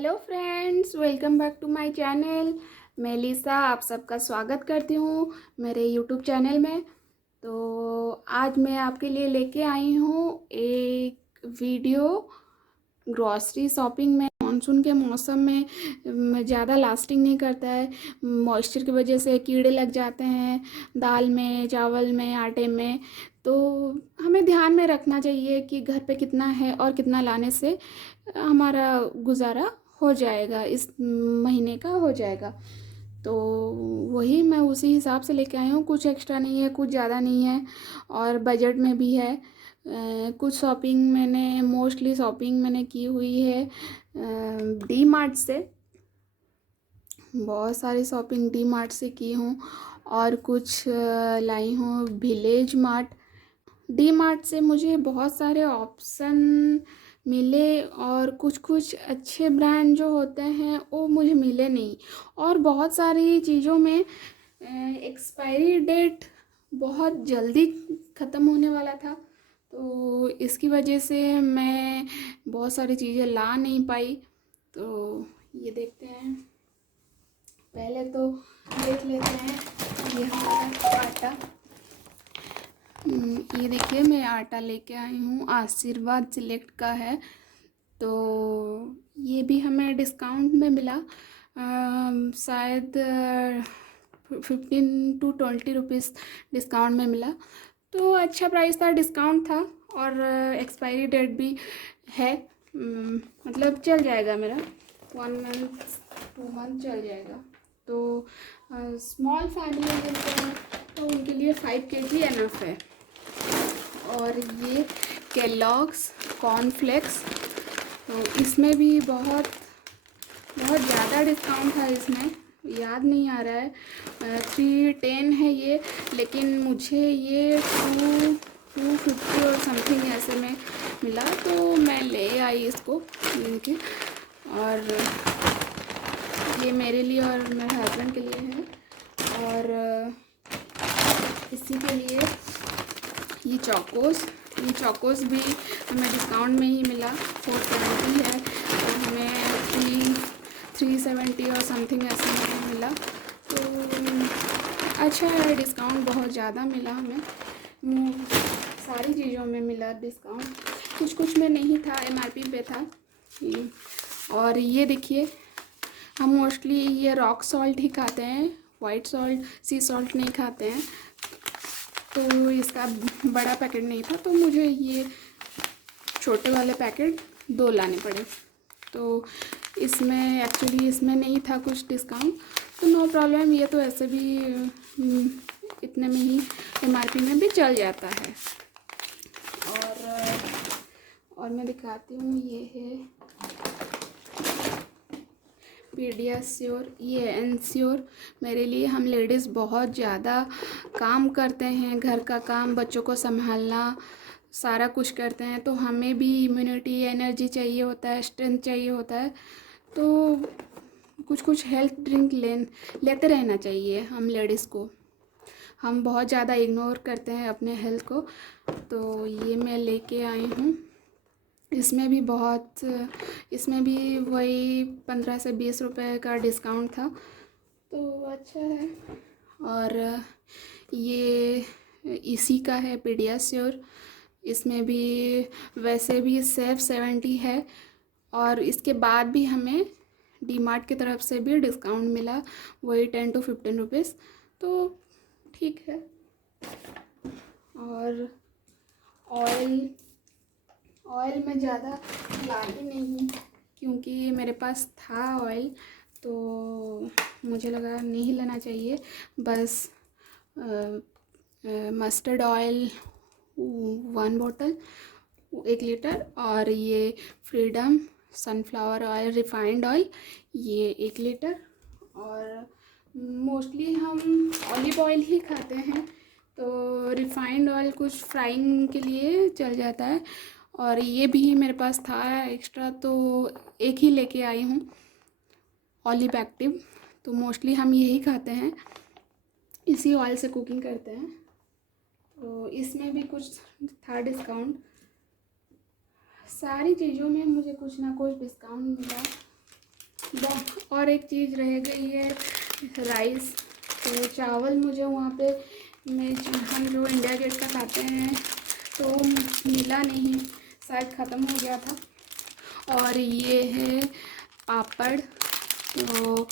Hello friends, welcome back to my channel. मैं Lisa आप सबका स्वागत करती हूँ मेरे यूट्यूब चैनल में। तो आज मैं आपके लिए लेके आई हूँ एक वीडियो ग्रॉसरी शॉपिंग में। मानसून के मौसम में ज़्यादा लास्टिंग नहीं करता है, मॉइस्चर की वजह से कीड़े लग जाते हैं दाल में, चावल में, आटे में। तो हमें ध्यान में रखना चाहिए कि घर पे कितना है और कितना लाने से हमारा गुजारा हो जाएगा, इस महीने का हो जाएगा। तो वही मैं उसी हिसाब से लेके आई हूँ, कुछ एक्स्ट्रा नहीं है, कुछ ज़्यादा नहीं है और बजट में भी है। कुछ शॉपिंग मोस्टली शॉपिंग मैंने की हुई है डी मार्ट से। बहुत सारी शॉपिंग डी मार्ट से की हूँ और कुछ लाई हूँ विलेज मार्ट। डी मार्ट से मुझे बहुत सारे ऑप्शन मिले और कुछ कुछ अच्छे ब्रांड जो होते हैं वो मुझे मिले नहीं। और बहुत सारी चीज़ों में एक्सपायरी डेट बहुत जल्दी ख़त्म होने वाला था, तो इसकी वजह से मैं बहुत सारी चीज़ें ला नहीं पाई। तो ये देखते हैं, पहले तो देख लेते हैं ये हमारा आटा। ये देखिए मैं आटा लेके आई हूँ, आशीर्वाद सिलेक्ट का है। तो ये भी हमें डिस्काउंट में मिला, शायद 15 to 20 रुपीज़ डिस्काउंट में मिला। तो अच्छा प्राइस था, डिस्काउंट था और एक्सपायरी डेट भी है। मतलब चल जाएगा मेरा 1 month 2 month चल जाएगा। तो स्मॉल फैमिली हैं तो उनके लिए 5 kg एनफ है। और ये केलॉग्स कॉर्नफ्लेक्स, तो इसमें भी बहुत बहुत ज़्यादा डिस्काउंट था, इसमें याद नहीं आ रहा है, 310 है ये, लेकिन मुझे ये 250 और समथिंग ऐसे में मिला, तो मैं ले आई इसको इनके। और ये मेरे लिए और मेरे हस्बैंड के लिए है। और इसी के लिए ये चौकोस भी हमें डिस्काउंट में ही मिला, 470 है और हमें 370 और समथिंग ऐसे में मिला। तो अच्छा है, डिस्काउंट बहुत ज़्यादा मिला हमें, सारी चीज़ों में मिला डिस्काउंट, कुछ कुछ में नहीं था, MRP पे था। और ये देखिए, हम मोस्टली ये रॉक सॉल्ट ही खाते हैं, वाइट सॉल्ट, सी सॉल्ट नहीं खाते हैं। तो इसका बड़ा पैकेट नहीं था, तो मुझे ये छोटे वाले पैकेट 2 लाने पड़े। तो इसमें एक्चुअली इसमें नहीं था कुछ डिस्काउंट, तो नो प्रॉब्लम, ये तो ऐसे भी इतने में ही MRP में भी चल जाता है। और मैं दिखाती हूँ, ये है पीडियाश्योर, ये एनश्योर। मेरे लिए, हम लेडीज़ बहुत ज़्यादा काम करते हैं, घर का काम, बच्चों को संभालना, सारा कुछ करते हैं, तो हमें भी इम्यूनिटी, एनर्जी चाहिए होता है, स्ट्रेंथ चाहिए होता है। तो कुछ कुछ हेल्थ ड्रिंक लेते रहना चाहिए हम लेडीज़ को। हम बहुत ज़्यादा इग्नोर करते हैं अपने हेल्थ को। तो ये मैं लेके आई हूँ, इसमें भी वही 15 से 20 रुपए का डिस्काउंट था, तो अच्छा है। और ये इसी का है, पीडियाश्योर। इसमें भी वैसे भी सेफ 70 है, और इसके बाद भी हमें डी मार्ट की तरफ से भी डिस्काउंट मिला, वही 10 to 15 रुपीज़, तो ठीक है। और ऑयल में ज़्यादा लाई नहीं, क्योंकि मेरे पास था ऑयल, तो मुझे लगा नहीं लेना चाहिए। बस मस्टर्ड ऑयल 1 बॉटल 1 लीटर, और ये freedom sunflower oil refined oil ये 1 लीटर। और मोस्टली हम ऑलिव ऑयल ही खाते हैं, तो रिफाइंड ऑयल कुछ फ्राइंग के लिए चल जाता है। और ये भी मेरे पास था एक्स्ट्रा, तो एक ही लेके आई हूँ, ऑलिव एक्टिव। तो मोस्टली हम यही खाते हैं, इसी ऑयल से कुकिंग करते हैं। तो इसमें भी कुछ था डिस्काउंट, सारी चीज़ों में मुझे कुछ ना कुछ डिस्काउंट मिला। और एक चीज़ रह गई है राइस। तो चावल मुझे वहाँ पे हम जो इंडिया गेट का खाते हैं तो मिला नहीं, शायद ख़त्म हो गया था। और ये है पापड़। तो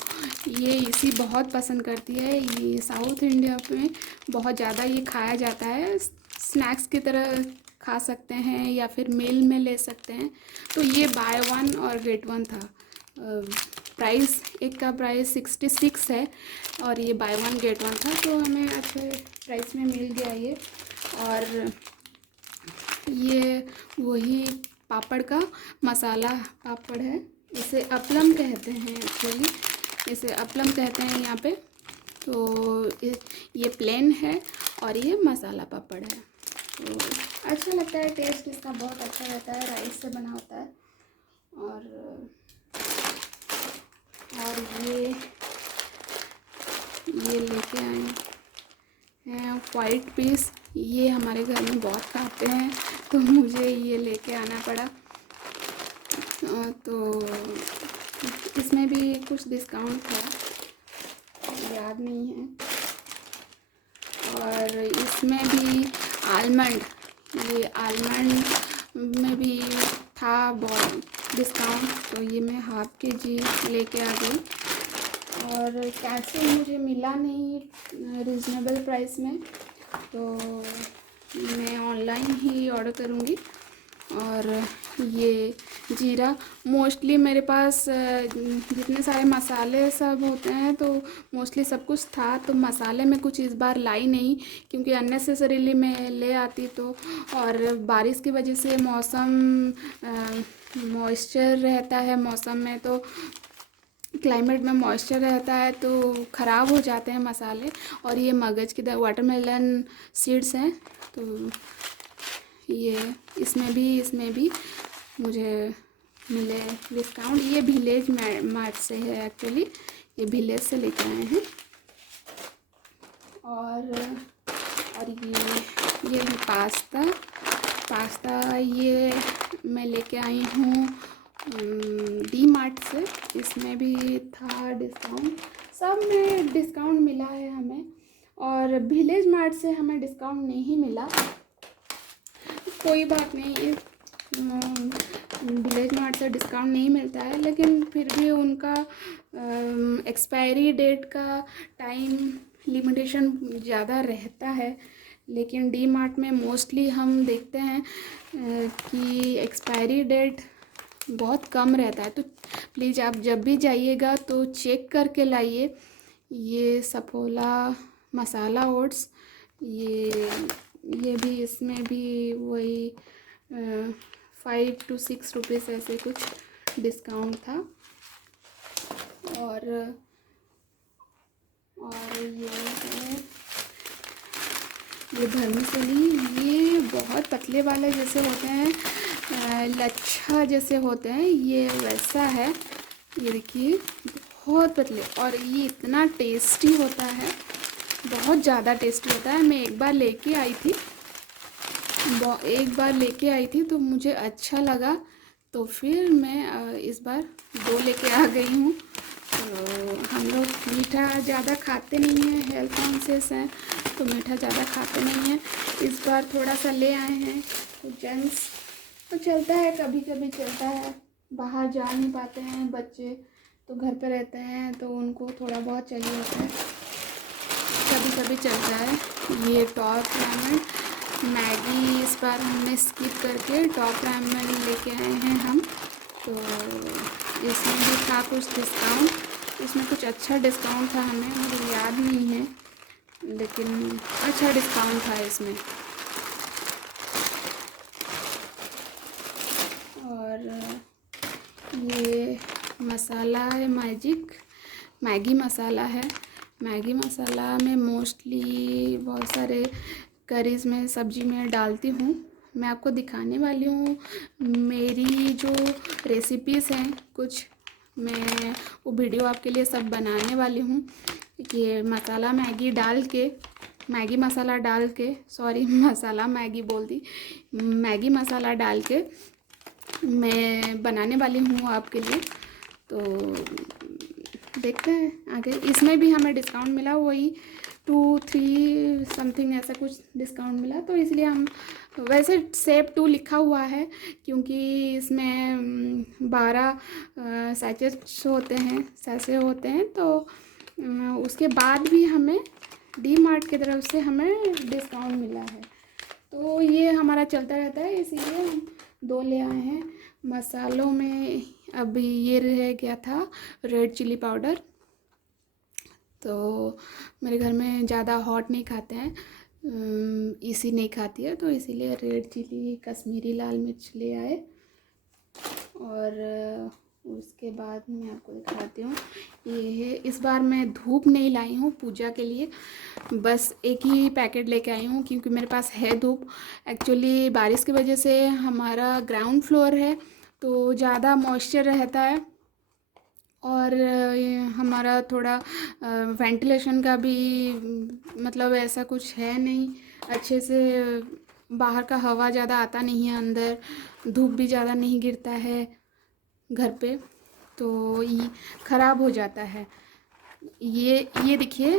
ये इसी बहुत पसंद करती है, ये साउथ इंडिया में बहुत ज़्यादा ये खाया जाता है, स्नैक्स की तरह खा सकते हैं या फिर मील में ले सकते हैं। तो ये बाय वन और गेट वन था। प्राइस एक का प्राइस 66 है और ये बाय वन गेट वन था, तो हमें अच्छे प्राइस में मिल गया ये। और ये वही पापड़ का मसाला पापड़ है, इसे अपलम कहते हैं एक्चुअली, इसे अपलम कहते हैं यहाँ पे। तो ये प्लेन है और ये मसाला पापड़ है। तो अच्छा लगता है, टेस्ट इसका बहुत अच्छा रहता है, राइस से बना होता है। और ये लेके आए हैं वाइट पीस, ये हमारे घर में बहुत खाते हैं तो मुझे ये लेके आना पड़ा। तो इसमें भी कुछ डिस्काउंट था, याद नहीं है। और इसमें भी आलमंड, ये आलमंड में भी था बहुत डिस्काउंट, तो ये मैं हाफ KG लेके आ गई। और कैसे मुझे मिला नहीं रिजनेबल प्राइस में, तो मैं ऑनलाइन ही ऑर्डर करूँगी। और ये जीरा, मोस्टली मेरे पास जितने सारे मसाले सब होते हैं तो मोस्टली सब कुछ था, तो मसाले में कुछ इस बार लाई नहीं क्योंकि अननेसेसरीली मैं ले आती तो। और बारिश की वजह से मौसम मॉइस्चर रहता है, मौसम में तो क्लाइमेट में मॉइस्चर रहता है तो ख़राब हो जाते हैं मसाले। और ये मगज की वाटरमेलन सीड्स हैं, तो ये इसमें भी मुझे मिले डिस्काउंट। ये विलेज मार्ट से है एक्चुअली, ये विलेज से लेके आए हैं। और ये भी पास्ता ये मैं लेके आई हूँ डी मार्ट से, इसमें भी था डिस्काउंट, सब में डिस्काउंट मिला है हमें। और विलेज मार्ट से हमें डिस्काउंट नहीं मिला, कोई बात नहीं, विलेज मार्ट से डिस्काउंट नहीं मिलता है, लेकिन फिर भी उनका एक्सपायरी डेट का टाइम लिमिटेशन ज़्यादा रहता है। लेकिन डी मार्ट में मोस्टली हम देखते हैं कि एक्सपायरी डेट बहुत कम रहता है, तो प्लीज़ आप जब भी जाइएगा तो चेक करके लाइए। ये सफोला मसाला ओट्स, ये भी, इसमें भी वही 5 to 6 रुपीज़ ऐसे कुछ डिस्काउंट था। और ये वर्मिसेली, ये बहुत पतले वाले जैसे होते हैं, लच्छा जैसे होते हैं, ये वैसा है। ये देखिए बहुत पतले, और ये इतना टेस्टी होता है, बहुत ज़्यादा टेस्टी होता है। मैं एक बार लेके आई थी तो मुझे अच्छा लगा, तो फिर मैं इस बार 2 लेके आ गई हूँ। तो हम लोग मीठा ज़्यादा खाते नहीं हैं, हेल्थ कॉन्शियस हैं तो मीठा ज़्यादा खाते नहीं हैं। इस बार थोड़ा सा ले आए हैं, तो जेंट्स तो चलता है, कभी कभी चलता है, बाहर जा नहीं पाते हैं बच्चे, तो घर पे रहते हैं तो उनको थोड़ा बहुत चाहिए होता है, कभी कभी चलता है। ये टॉप रामेन मैगी, इस बार हमने स्किप करके टॉप रामेन लेके आए हैं हम। तो इसमें भी था कुछ डिस्काउंट, इसमें कुछ अच्छा डिस्काउंट था, हमें मुझे याद नहीं है, लेकिन अच्छा डिस्काउंट था इसमें। और ये मसाला है मैगी मसाला है। मैगी मसाला में मोस्टली बहुत सारे करीज़ में, सब्जी में डालती हूँ। मैं आपको दिखाने वाली हूँ मेरी जो रेसिपीज़ हैं कुछ, मैं वो वीडियो आपके लिए सब बनाने वाली हूँ। ये मसाला मैगी डाल के, मैगी मसाला डाल के, सॉरी मसाला मैगी बोल दी, मैगी मसाला डाल के मैं बनाने वाली हूँ आपके लिए। तो देखते हैं आगे। इसमें भी हमें डिस्काउंट मिला, वही 2-3 समथिंग ऐसा कुछ डिस्काउंट मिला, तो इसलिए हम, वैसे सेप 2 लिखा हुआ है क्योंकि इसमें 12 सैचेट्स होते हैं, सैसे होते हैं, तो उसके बाद भी हमें डी मार्ट की तरफ से हमें डिस्काउंट मिला है। तो ये हमारा चलता रहता है, इसीलिए हम 2 ले आए हैं। मसालों में अभी ये रह गया था रेड चिली पाउडर, तो मेरे घर में ज़्यादा हॉट नहीं खाते हैं, इसी नहीं खाती है, तो इसीलिए रेड चिली कश्मीरी लाल मिर्च ले आए। और उसके बाद मैं आपको दिखाती हूँ, ये है, इस बार मैं धूप नहीं लाई हूँ पूजा के लिए, बस एक ही पैकेट लेके आई हूँ क्योंकि मेरे पास है धूप। एक्चुअली बारिश की वजह से हमारा ग्राउंड फ्लोर है तो ज़्यादा मॉइस्चर रहता है, और ये हमारा थोड़ा वेंटिलेशन का भी मतलब ऐसा कुछ है नहीं, अच्छे से बाहर का हवा ज़्यादा आता नहीं है अंदर, धूप भी ज़्यादा नहीं गिरता है घर पे, तो ये ख़राब हो जाता है। ये देखिए,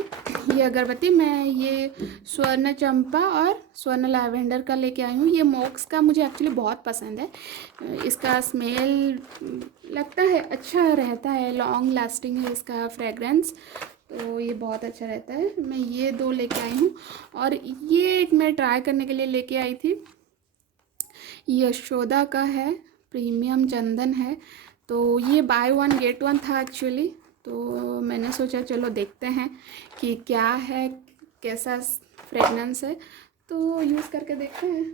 ये अगरबत्ती मैं ये स्वर्ण चंपा और स्वर्ण लैवेंडर का लेके आई हूँ। ये मॉक्स का मुझे एक्चुअली बहुत पसंद है, इसका स्मेल लगता है अच्छा रहता है, लॉन्ग लास्टिंग है इसका फ्रेगरेंस, तो ये बहुत अच्छा रहता है। मैं ये 2 लेके आई हूँ, और ये एक मैं ट्राई करने के लिए लेके आई थी, यशोदा का है, प्रीमियम चंदन है, तो ये बाय 1 गेट 1 था एक्चुअली, तो मैंने सोचा चलो देखते हैं कि क्या है, कैसा फ्रेगनेंस है, तो यूज़ करके देखते हैं,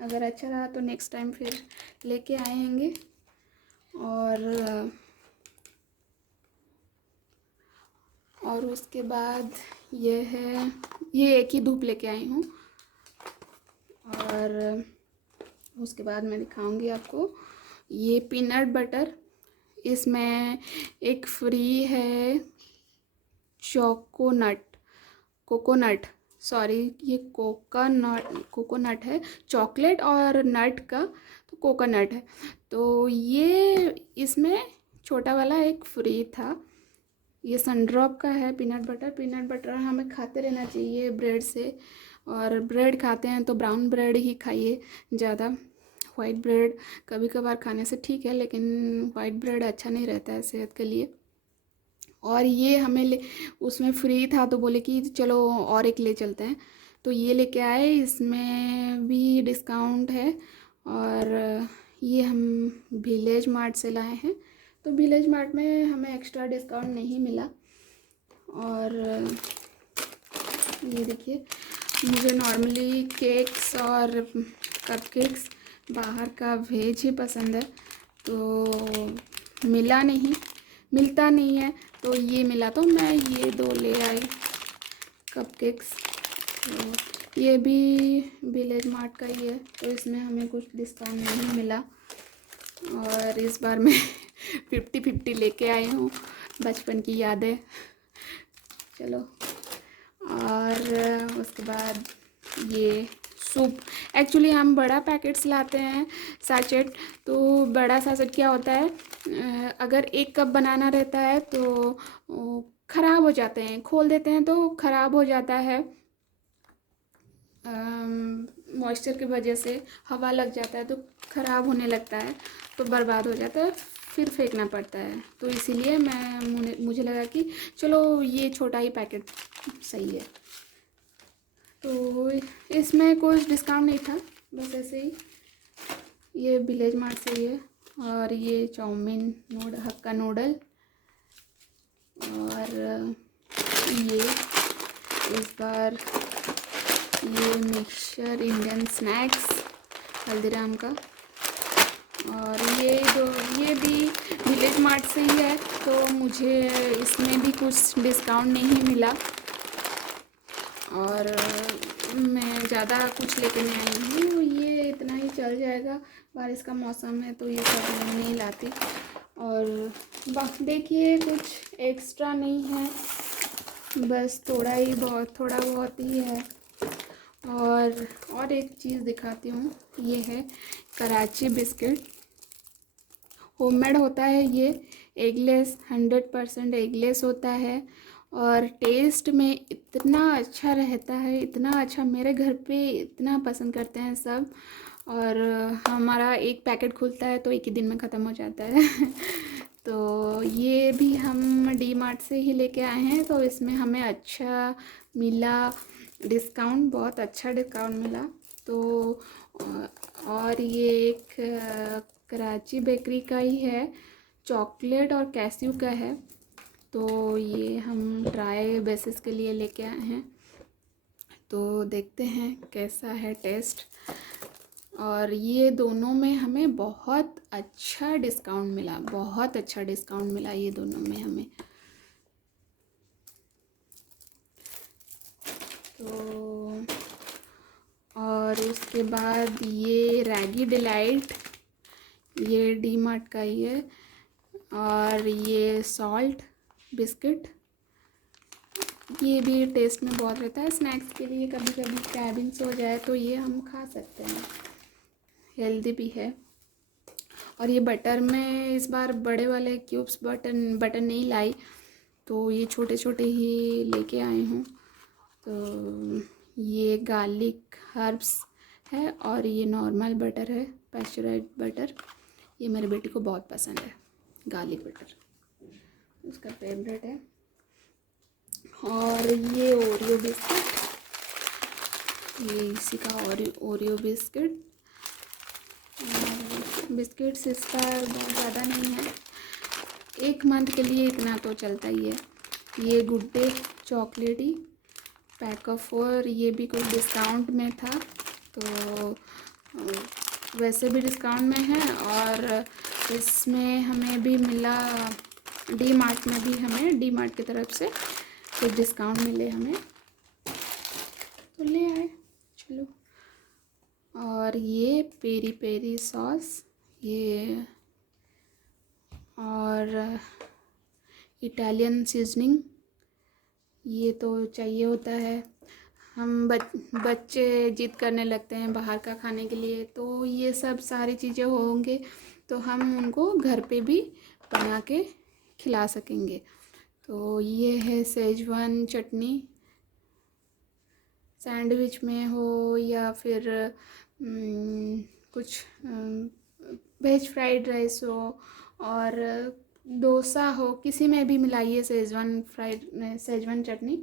अगर अच्छा रहा तो नेक्स्ट टाइम फिर लेके आएंगे। और उसके बाद ये है, ये एक ही धूप लेके आई हूँ, और उसके बाद मैं दिखाऊंगी आपको ये पीनट बटर, इसमें एक फ्री है कोकोनट, सॉरी ये कोकोनट है, चॉकलेट और नट का तो कोकोनट है, तो ये इसमें छोटा वाला एक फ्री था। ये सनड्रॉप का है पीनट बटर हमें खाते रहना चाहिए ब्रेड से, और ब्रेड खाते हैं तो ब्राउन ब्रेड ही खाइए ज़्यादा, वाइट ब्रेड कभी कभार खाने से ठीक है, लेकिन वाइट ब्रेड अच्छा नहीं रहता है सेहत के लिए। और ये हमें उसमें फ्री था तो बोले कि चलो और एक ले चलते हैं, तो ये लेके आए, इसमें भी डिस्काउंट है, और ये हम विलेज मार्ट से लाए हैं, तो विलेज मार्ट में हमें एक्स्ट्रा डिस्काउंट नहीं मिला। और ये देखिए, मुझे नॉर्मली केक्स और कपकेक्स बाहर का वेज ही पसंद है, तो मिलता नहीं है, तो ये मिला तो मैं ये 2 ले आई कपकेक्स, तो ये भी विलेज मार्ट का ही है, तो इसमें हमें कुछ डिस्काउंट नहीं मिला, और इस बार मैं 50-50 लेके आई हूँ, बचपन की यादें। चलो, और उसके बाद ये सूप, एक्चुअली हम बड़ा पैकेट्स लाते हैं सैचेट, तो बड़ा सैचेट क्या होता है, अगर 1 कप बनाना रहता है तो ख़राब हो जाते हैं, खोल देते हैं तो ख़राब हो जाता है, मॉइस्चर की वजह से हवा लग जाता है तो ख़राब होने लगता है, तो बर्बाद हो जाता है, फिर फेंकना पड़ता है, तो इसीलिए मुझे लगा कि चलो ये छोटा ही पैकेट सही है, तो इसमें कुछ डिस्काउंट नहीं था, बस ऐसे ही। ये विलेज मार्ट से ही है, और ये चाउमीन हक्का नूडल, और ये इस बार ये मिक्सचर इंडियन स्नैक्स हल्दीराम का, और ये भी विलेज मार्ट से ही है, तो मुझे इसमें भी कुछ डिस्काउंट नहीं मिला, और मैं ज़्यादा कुछ लेके नहीं आई हूँ, ये इतना ही चल जाएगा, बारिश का मौसम है तो ये सब नहीं लाती। और देखिए कुछ एक्स्ट्रा नहीं है, बस थोड़ा बहुत ही है। और एक चीज़ दिखाती हूँ, ये है कराची बिस्किट, होममेड होता है एगलेस 100% एगलेस होता है और टेस्ट में इतना अच्छा रहता है, इतना अच्छा, मेरे घर पे इतना पसंद करते हैं सब। और हमारा एक पैकेट खुलता है तो एक ही दिन में ख़त्म हो जाता है तो ये भी हम डी मार्ट से ही लेके आए हैं, तो इसमें हमें अच्छा मिला डिस्काउंट, बहुत अच्छा डिस्काउंट मिला। तो और ये एक कराची बेकरी का ही है, चॉकलेट और कैस्यू का है। तो ये हम ट्राई बेसिस के लिए लेके आए हैं, तो देखते हैं कैसा है टेस्ट। और ये दोनों में हमें बहुत अच्छा डिस्काउंट मिला, बहुत अच्छा डिस्काउंट मिला ये दोनों में हमें। तो और उसके बाद ये रैगी डिलाइट, ये डी मार्ट का ही है। और ये सॉल्ट बिस्किट, ये भी टेस्ट में बहुत रहता है, स्नैक्स के लिए कभी कभी क्रेविंग्स हो जाए तो ये हम खा सकते हैं, हेल्दी भी है। और ये बटर में इस बार बड़े वाले क्यूब्स बटर नहीं लाई, तो ये छोटे छोटे ही लेके आई हूँ। तो ये गार्लिक हर्ब्स है और ये नॉर्मल बटर है, पैस्चराइज्ड बटर। ये मेरे बेटी को बहुत पसंद है गार्लिक बटर, उसका फेवरेट है। और ये ओरियो बिस्किट, ये इसी का ओरियो बिस्किट। बिस्किट्स इस बार बहुत ज़्यादा नहीं है, 1 मंथ के लिए इतना तो चलता ही है। ये good day chocolate he pack of 4, ये भी कुछ डिस्काउंट में था, तो वैसे भी डिस्काउंट में है। और इसमें हमें भी मिला, डी मार्ट में भी हमें डी मार्ट की तरफ से कुछ डिस्काउंट मिले हमें, तो ले आए, चलो। और ये पेरी पेरी सॉस, ये और इटालियन सीजनिंग, ये तो चाहिए होता है। हम बच्चे जिद करने लगते हैं बाहर का खाने के लिए, तो ये सब सारी चीज़ें होंगे तो हम उनको घर पे भी बना के खिला सकेंगे। तो ये है सेजवान चटनी, सैंडविच में हो या फिर कुछ वेज फ्राइड राइस हो और डोसा हो, किसी में भी मिलाइए सेजवान चटनी,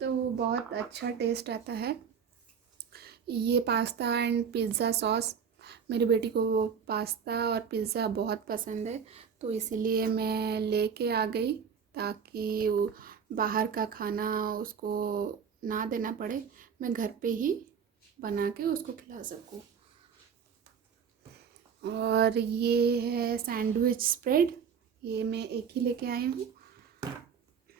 तो बहुत अच्छा टेस्ट आता है। ये पास्ता एंड पिज़्ज़ा सॉस, मेरी बेटी को वो पास्ता और पिज़्ज़ा बहुत पसंद है, तो इसीलिए मैं लेके आ गई ताकि बाहर का खाना उसको ना देना पड़े, मैं घर पे ही बना के उसको खिला सकूँ। और ये है सैंडविच स्प्रेड, ये मैं एक ही लेके आई हूँ,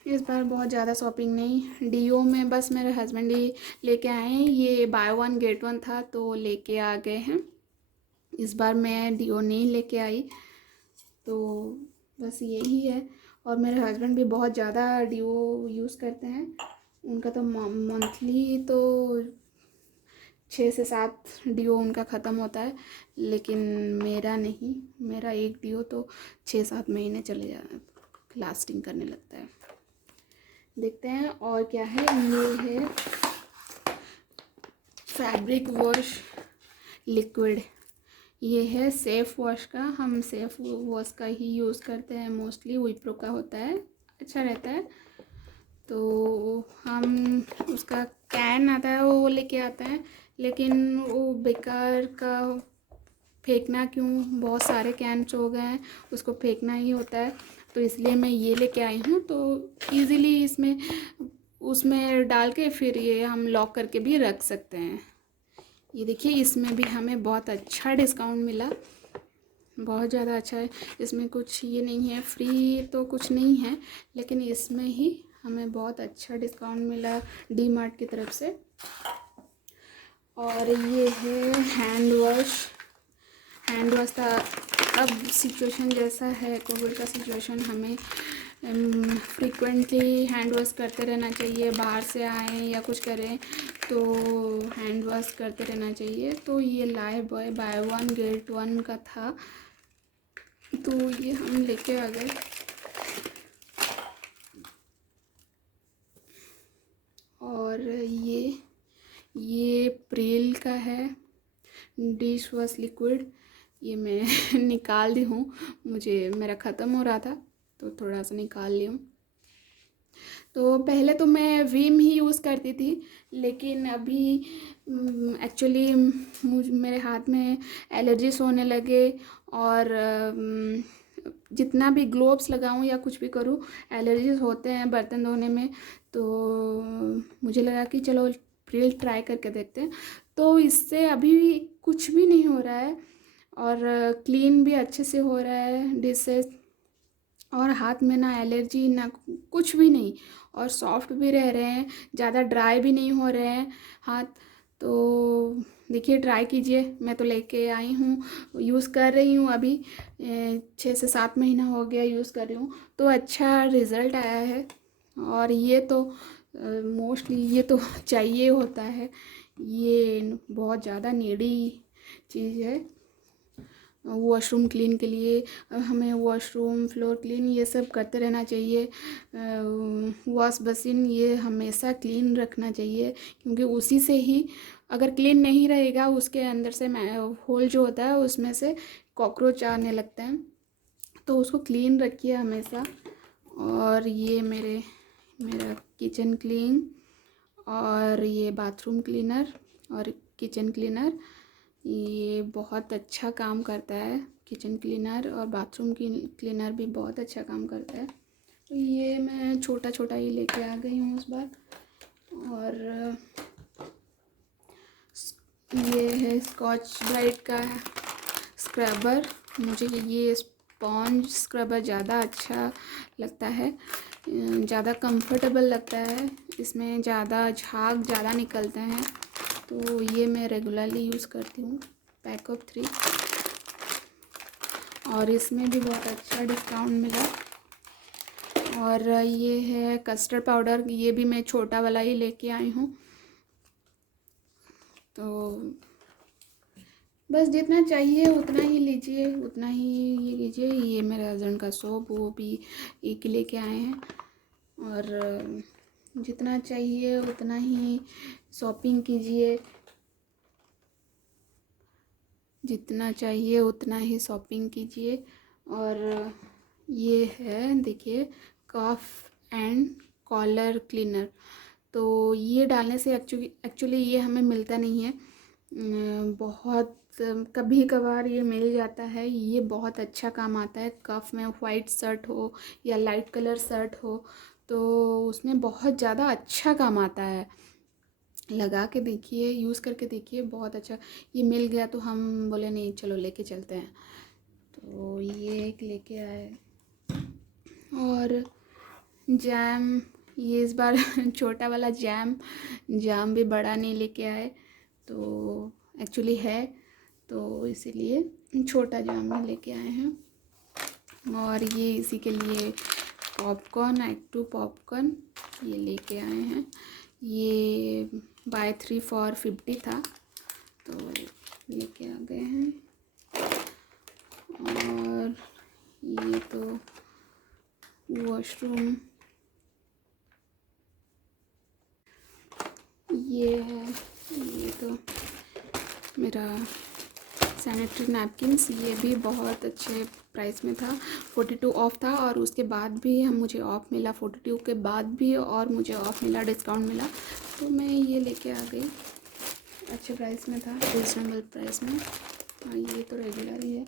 इस बार बहुत ज़्यादा शॉपिंग नहीं। डीओ में बस मेरे हस्बैंड ही लेके आए हैं, ये बाय 1 गेट 1 था तो लेके आ गए हैं। इस बार मैं डीओ नहीं लेके आई, तो बस यही है। और मेरे हस्बैंड भी बहुत ज़्यादा डीओ यूज़ करते हैं, उनका तो मंथली तो 6 से 7 डीओ उनका ख़त्म होता है, लेकिन मेरा नहीं, मेरा एक डीओ तो 6-7 महीने चले जाता, लास्टिंग करने लगता है। देखते हैं और क्या है। ये है फैब्रिक वॉश लिक्विड, ये है सेफ़ वॉश का, हम सेफ़ वॉश का ही यूज़ करते हैं मोस्टली, विप्रो का होता है, अच्छा रहता है। तो हम उसका कैन आता है वो लेके आते हैं, लेकिन वो बेकार का, फेंकना क्यों, बहुत सारे कैन्स हो गए हैं, उसको फेंकना ही होता है, तो इसलिए मैं ये लेके आई हूँ। तो इजीली इसमें उसमें डाल के फिर ये हम लॉक करके भी रख सकते हैं। ये देखिए, इसमें भी हमें बहुत अच्छा डिस्काउंट मिला, बहुत ज़्यादा अच्छा है। इसमें कुछ ये नहीं है, फ्री तो कुछ नहीं है, लेकिन इसमें ही हमें बहुत अच्छा डिस्काउंट मिला डी मार्ट की तरफ से। और ये है हैंड वॉश था। अब सिचुएशन जैसा है कोविड का सिचुएशन, हमें फ्रीक्वेंटली हैंड वॉश करते रहना चाहिए, बाहर से आएँ या कुछ करें तो हैंड वॉश करते रहना चाहिए। तो ये लाइफबॉय बाय 1 गेट 1 का था, तो ये हम लेके आ गए। डिश वॉश लिक्विड, ये मैं निकाल दी हूँ, मुझे मेरा ख़त्म हो रहा था तो थोड़ा सा निकाल ली हूँ। तो पहले तो मैं विम ही यूज़ करती थी, लेकिन अभी एक्चुअली मेरे हाथ में एलर्जीज होने लगे, और जितना भी ग्लोव्स लगाऊं या कुछ भी करूं एलर्जीज होते हैं बर्तन धोने में। तो मुझे लगा कि चलो प्रिल ट्राई करके देखते हैं। तो इससे अभी कुछ भी नहीं हो रहा है, और क्लीन भी अच्छे से हो रहा है डिशेस, और हाथ में ना एलर्जी ना कुछ भी नहीं, और सॉफ्ट भी रह रहे हैं, ज़्यादा ड्राई भी नहीं हो रहे हैं हाथ। तो देखिए ट्राई कीजिए, मैं तो लेके आई हूँ, यूज़ कर रही हूँ अभी 6 से 7 महीना हो गया यूज़ कर रही हूँ, तो अच्छा रिज़ल्ट आया है। और ये तो मोस्टली ये तो चाहिए होता है, ये बहुत ज़्यादा नीडी चीज़ है वॉशरूम क्लीन के लिए। हमें वॉशरूम फ्लोर क्लीन ये सब करते रहना चाहिए। वॉश बेसिन ये हमेशा क्लीन रखना चाहिए, क्योंकि उसी से ही, अगर क्लीन नहीं रहेगा उसके अंदर से होल जो होता है उसमें से कॉकरोच आने लगते हैं, तो उसको क्लीन रखिए हमेशा। और ये मेरा किचन क्लीन, और ये बाथरूम क्लीनर और किचन क्लीनर, ये बहुत अच्छा काम करता है। किचन क्लीनर और बाथरूम क्लीनर भी बहुत अच्छा काम करता है। तो ये मैं छोटा छोटा ही लेके आ गई हूँ इस बार। और ये है स्कॉच ब्राइट का स्क्रबर, मुझे ये स्पॉन्ज स्क्रबर ज़्यादा अच्छा लगता है, ज़्यादा कंफर्टेबल लगता है, इसमें ज़्यादा झाग ज़्यादा निकलते हैं, तो ये मैं रेगुलरली यूज़ करती हूँ, पैक ऑफ 3। और इसमें भी बहुत अच्छा डिस्काउंट मिला। और ये है कस्टर्ड पाउडर, ये भी मैं छोटा वाला ही लेके आई हूँ। तो बस जितना चाहिए उतना ही लीजिए, उतना ही ये लीजिए। ये मेरे हस्बैंड का सोप, वो भी एक लेके आए हैं। और जितना चाहिए उतना ही शॉपिंग कीजिए, जितना चाहिए उतना ही शॉपिंग कीजिए। और ये है देखिए कफ एंड कॉलर क्लीनर, तो ये डालने से एक्चुअली ये हमें मिलता नहीं है, बहुत कभी कभार ये मिल जाता है। ये बहुत अच्छा काम आता है, कफ में वाइट शर्ट हो या लाइट कलर शर्ट हो तो उसमें बहुत ज़्यादा अच्छा काम आता है। लगा के देखिए, यूज़ करके देखिए, बहुत अच्छा। ये मिल गया तो हम बोले नहीं चलो लेके चलते हैं, तो ये एक लेके आए। और जैम, ये इस बार छोटा वाला जाम भी बड़ा नहीं लेके आए, तो एक्चुअली है तो इसीलिए छोटा जाम ही लेके आए हैं। और ये इसी के लिए पॉपकॉर्न, एक्टू पॉपकॉर्न ये लेके आए हैं। ये बाय 3 for 50 था, तो लेके आ गए हैं। और ये तो वॉशरूम, ये है, ये तो मेरा सैनिटरी नैपकिन्स, ये भी बहुत अच्छे प्राइस में था, 42 ऑफ था। और उसके बाद भी मुझे ऑफ़ मिला, 42 के बाद भी और मुझे ऑफ़ मिला, डिस्काउंट मिला, तो मैं ये लेके आ गई। अच्छे प्राइस में था, रिजनेबल प्राइस में। हाँ ये तो रेगुलर ही है।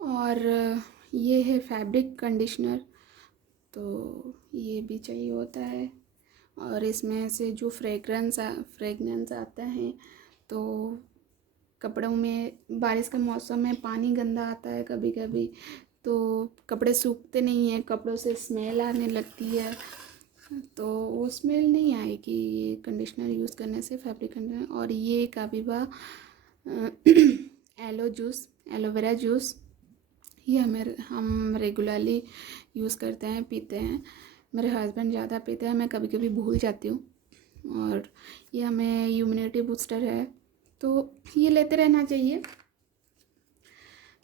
और ये है फैब्रिक कंडीशनर, तो ये भी चाहिए होता है। और इसमें से जो फ्रेगरेंस आता है, तो कपड़ों में बारिश का मौसम में पानी गंदा आता है कभी कभी, तो कपड़े सूखते नहीं हैं, कपड़ों से स्मेल आने लगती है, तो वो स्मेल नहीं आएगी ये कंडीशनर यूज़ करने से, फैब्रिक कंडीशनर। और ये काबीबा एलोवेरा जूस, ये हम रेगुलरली यूज़ करते हैं, पीते हैं। मेरे हस्बैंड ज़्यादा पीते हैं, मैं कभी कभी भूल जाती हूँ। और ये हमें इम्यूनिटी बूस्टर है, तो ये लेते रहना चाहिए।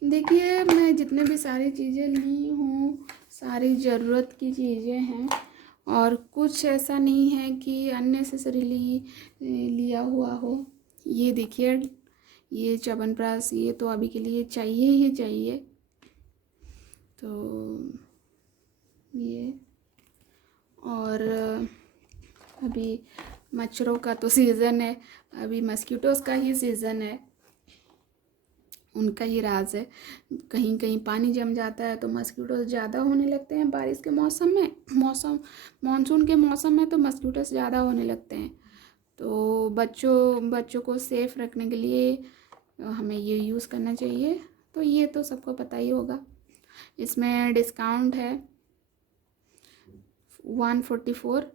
देखिए मैं जितने भी सारी चीज़ें ली हूँ, सारी ज़रूरत की चीज़ें हैं, और कुछ ऐसा नहीं है कि अननेसेसरीली लिया हुआ हो। ये देखिए, ये च्यवनप्राश, ये तो अभी के लिए चाहिए ही चाहिए। तो ये, और अभी मच्छरों का तो सीज़न है, अभी मस्कीटोस का ही सीज़न है, उनका ही राज है। कहीं कहीं पानी जम जाता है तो मस्कीटोस ज़्यादा होने लगते हैं बारिश के मौसम में, मानसून के मौसम में तो मस्कीटोस ज़्यादा होने लगते हैं। तो बच्चों को सेफ़ रखने के लिए हमें ये यूज़ करना चाहिए। तो ये तो सबको पता ही होगा। इसमें डिस्काउंट है 144,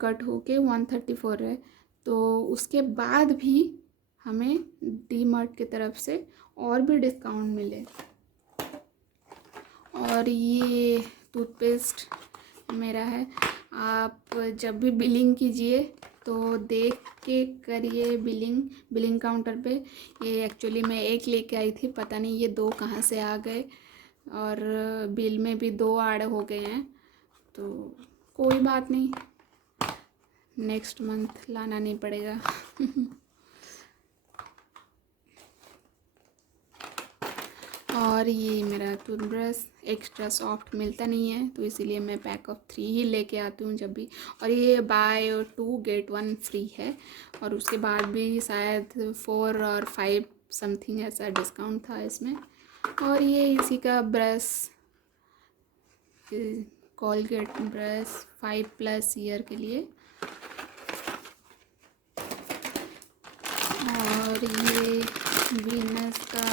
कट होके 134 है। तो उसके बाद भी हमें डी मार्ट की तरफ से और भी डिस्काउंट मिले। और ये टूथपेस्ट मेरा है। आप जब भी बिलिंग कीजिए तो देख के करिए बिलिंग काउंटर पे। ये एक्चुअली मैं एक लेके आई थी, पता नहीं ये 2 कहाँ से आ गए, और बिल में भी 2 ऐड हो गए हैं। तो कोई बात नहीं, नेक्स्ट मंथ लाना नहीं पड़ेगा। और ये मेरा टूथब्रश एक्स्ट्रा सॉफ्ट मिलता नहीं है, तो इसीलिए मैं पैक ऑफ 3 ही लेके आती हूँ जब भी। और ये बाय 2 गेट 1 फ्री है, और उसके बाद भी शायद 4 और 5 समथिंग ऐसा डिस्काउंट था इसमें। और ये इसी का ब्रश, कोलगेट ब्रश 5+ ईयर के लिए। और ये वीनस का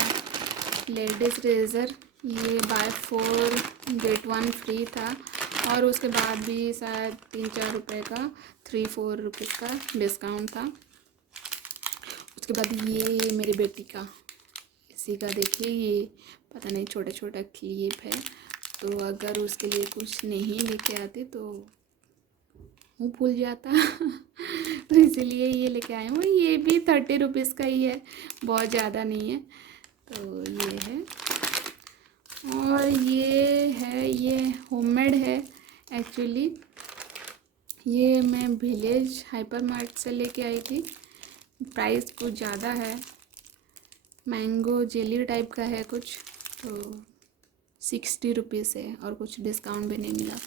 लेडीज़ रेज़र, ये बाय 4 गेट 1 फ्री था, और उसके बाद भी शायद 3-4 रुपये का, 3-4 रुपीज़ का डिस्काउंट था। उसके बाद ये मेरी बेटी का, इसी का देखिए, ये पता नहीं छोटा छोटा क्लिप है, तो अगर उसके लिए कुछ नहीं लेके आते तो मुँह फूल जाता। तो इसीलिए ये लेके आए हूँ। ये भी 30 रुपीज़ का ही है, बहुत ज़्यादा नहीं है। तो ये है, और ये है, ये होममेड है एक्चुअली। ये मैं विलेज हाइपर मार्ट से लेके आई थी, प्राइस कुछ ज़्यादा है, मैंगो जेली टाइप का है कुछ, तो 60 रुपीज़ है, और कुछ डिस्काउंट भी नहीं मिला।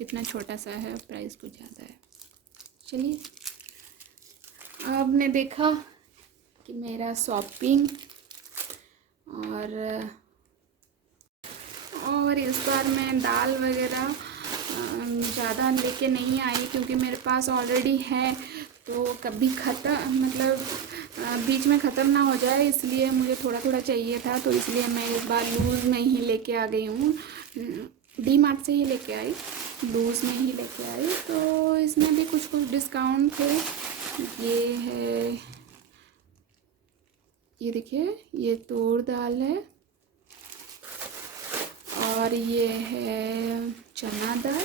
इतना छोटा सा है, प्राइस कुछ ज़्यादा है। चलिए, आपने देखा कि मेरा शॉपिंग, और इस बार मैं दाल वगैरह ज़्यादा लेके नहीं आई, क्योंकि मेरे पास ऑलरेडी है, तो कभी मतलब बीच में ख़त्म ना हो जाए, इसलिए मुझे थोड़ा थोड़ा चाहिए था। तो इसलिए मैं इस बार लूज़ में ही लेके आ गई हूँ, डी मार्ट से ही लेके आई, लूज़ में ही लेके आई। तो इसमें भी कुछ डिस्काउंट थे। ये है, ये देखिए, ये तूर दाल है, और ये है चना दाल,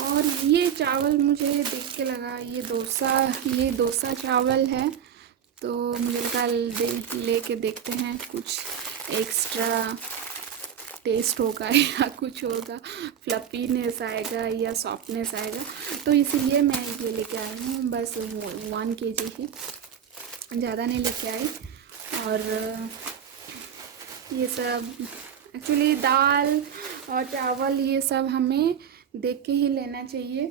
और ये चावल मुझे देख के लगा ये डोसा चावल है, तो मुझे लगा लेके देखते हैं, कुछ एक्स्ट्रा टेस्ट होगा या कुछ होगा, फ्लफीनेस आएगा या सॉफ्टनेस आएगा, तो इसीलिए मैं ये लेके आई हूँ। बस 1 kg ही, ज़्यादा नहीं लेके आई। और ये सब एक्चुअली दाल और चावल ये सब हमें देख के ही लेना चाहिए,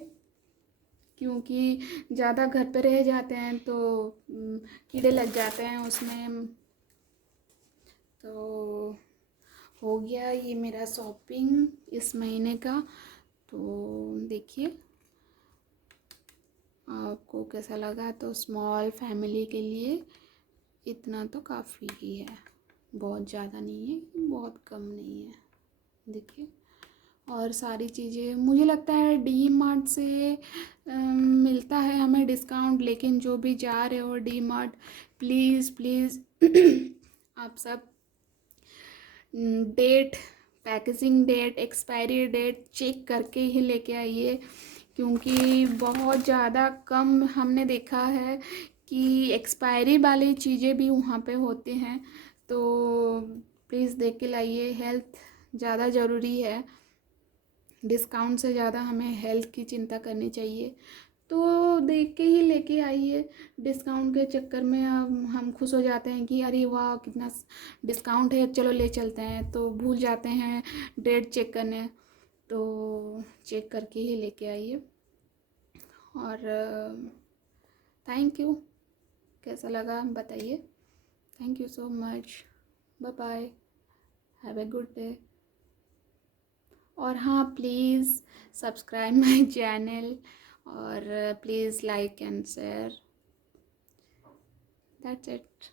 क्योंकि ज़्यादा घर पे रह जाते हैं तो कीड़े लग जाते हैं उसमें। तो हो गया ये मेरा शॉपिंग इस महीने का। तो देखिए आपको कैसा लगा। तो स्मॉल फैमिली के लिए इतना तो काफ़ी ही है, बहुत ज़्यादा नहीं है, बहुत कम नहीं है। देखिए, और सारी चीज़ें मुझे लगता है डी मार्ट से मिलता है हमें डिस्काउंट, लेकिन जो भी जा रहे हो डी मार्ट, प्लीज़ प्लीज़ आप सब date, packaging date, expiry date check करके ही लेके आइए, क्योंकि बहुत ज़्यादा कम हमने देखा है कि एक्सपायरी वाली चीज़ें भी वहाँ पे होती हैं। तो प्लीज़ देख के लाइए, हेल्थ ज़्यादा ज़रूरी है। डिस्काउंट से ज़्यादा हमें हेल्थ की चिंता करनी चाहिए। तो देख के ही लेके आइए। डिस्काउंट के चक्कर में हम खुश हो जाते हैं कि अरे वाह कितना डिस्काउंट है, चलो ले चलते हैं, तो भूल जाते हैं डेट चेक करने। तो चेक करके ही लेके आइए। और थैंक यू। कैसा लगा बताइए। Thank you so much. Bye bye. Have a good day. और हाँ, प्लीज़ सब्सक्राइब माय चैनल और please like and share. That's it.